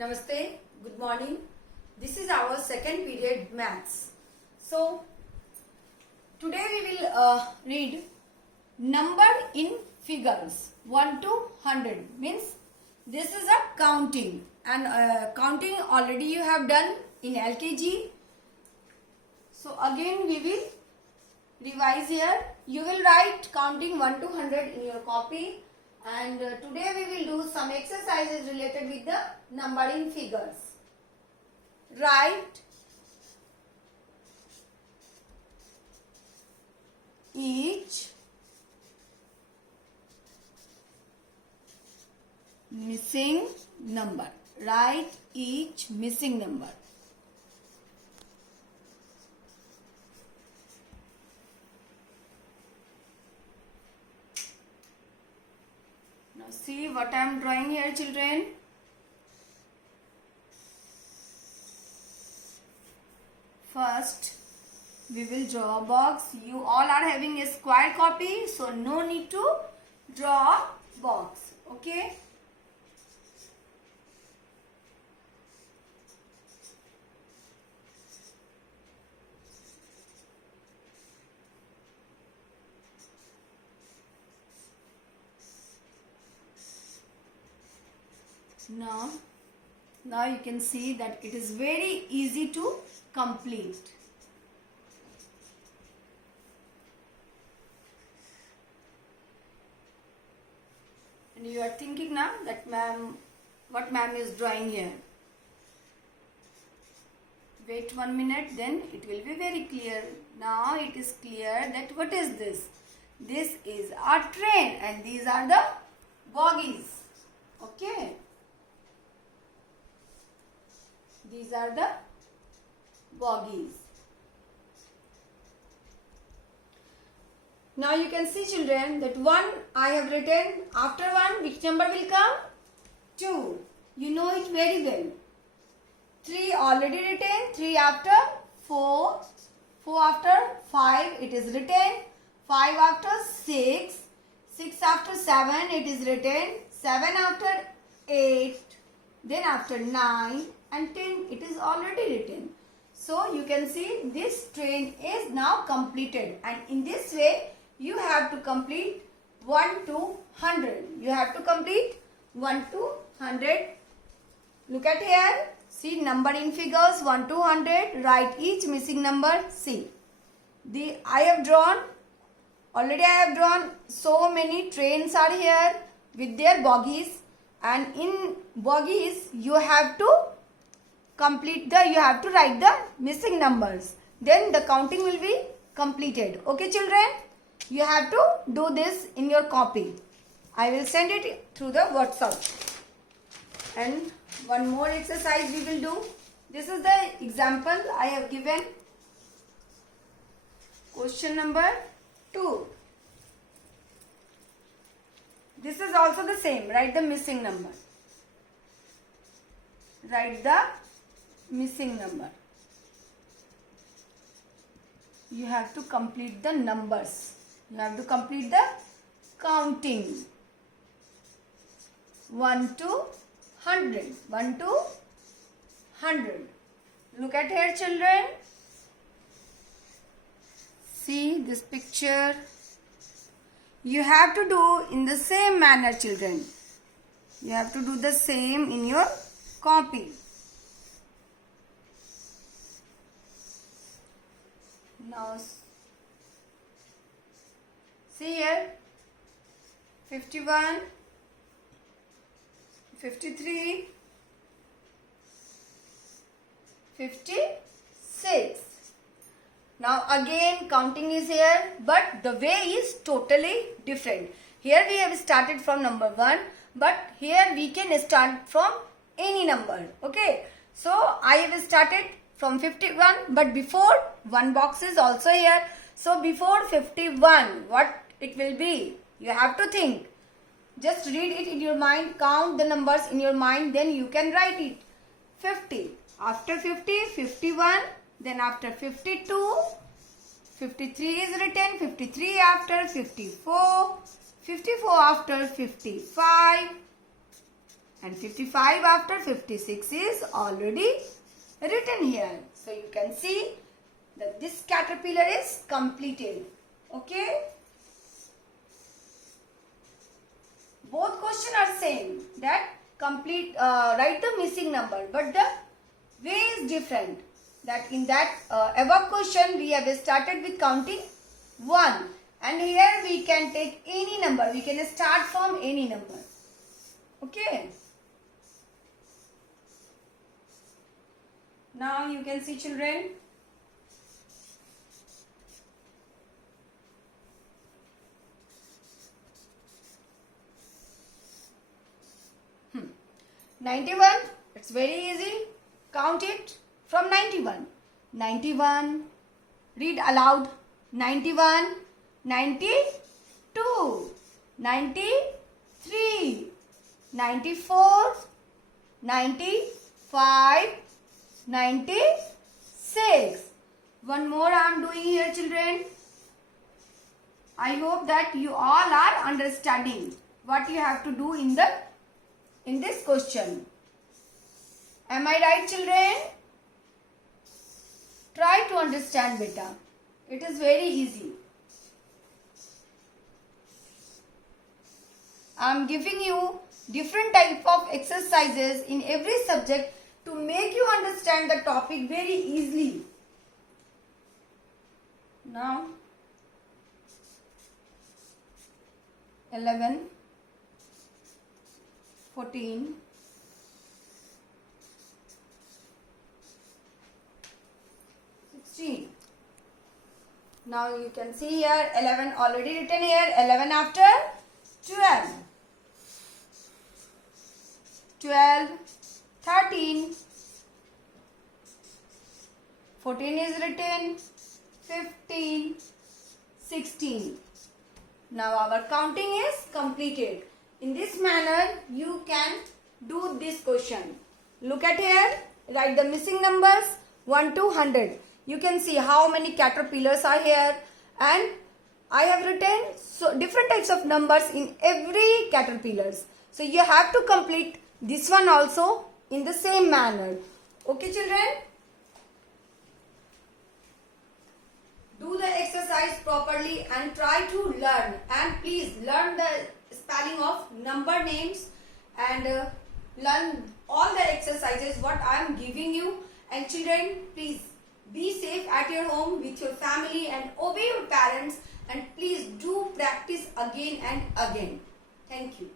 Namaste, good morning. This is our second period maths. So, today we will read number in figures 1 to 100 means this is a counting and counting already you have done in LKG. So, again we will revise here. You will write counting 1 to 100 in your copy. And today we will do some exercises related with the numbering figures. Write each missing number. Write each missing number. See what I am drawing here, children. First, we will draw a box. You all are having a square copy, so no need to draw a box. Okay? Now you can see that it is very easy to complete. And you are thinking now that what ma'am is drawing here. Wait 1 minute, then it will be very clear. Now it is clear that what is this? This is a train and these are the bogies. Okay. These are the bogies. Now you can see, children, that 1 I have written. After 1, which number will come? 2. You know it very well. 3 already written. 3 after 4. 4 after 5 it is written. 5 after 6. 6 after 7 it is written. 7 after 8. Then after 9. And 10 it is already written. So you can see this train is now completed, and in this way you have to complete 1 to 100. You have to complete 1 to 100. Look at here. See number in figures 1 to 100. Write each missing number. See. I have drawn so many trains are here with their bogies, and in bogies you have to write the missing numbers. Then the counting will be completed. Okay, children? You have to do this in your copy. I will send it through the WhatsApp. And one more exercise we will do. This is the example I have given. Question number 2. This is also the same. Write the missing number. Write the missing number. You have to complete the numbers. You have to complete the counting. 1 to 100. 1 to 100. Look at here, children. See this picture. You have to do in the same manner, children. You have to do the same in your copy. Now, see here, 51, 53, 56. Now again counting is here, but the way is totally different. Here we have started from number 1, but here we can start from any number. Okay, so I have started from 51, but before one box is also here. So before 51, what it will be? You have to think. Just read it in your mind, count the numbers in your mind, then you can write it. 50. After 50, 51. Then after 52, 53 is written. 53 after 54. 54 after 55. and 55 after 56 is already written here. So you can see that this caterpillar is completed. Okay. Both questions are same, that write the missing number, but the way is different. That in that above question we have started with counting 1, and here we can take any number. We can start from any number. Okay. Now you can see, children. Hmm. 91. It's very easy. Count it from 91. 91. Read aloud. 91. 92. 93. 94. 95. 96. One more I am doing here, children. I hope that you all are understanding what you have to do in this question. Am I right, children? Try to understand, beta. It is very easy. I am giving you different type of exercises in every subject to make you understand the topic very easily. Now, 11, 14, 16. Now you can see here 11 already written here. 11 after 12. 12, 13, 14 is written, 15, 16. Now our counting is completed. In this manner, you can do this question. Look at here, write the missing numbers 1 to 100. You can see how many caterpillars are here, and I have written different types of numbers in every caterpillars. So you have to complete this one also in the same manner. Okay, children? Do the exercise properly and try to learn. And please learn the spelling of number names and learn all the exercises what I am giving you. And children, please be safe at your home with your family and obey your parents. And please do practice again and again. Thank you.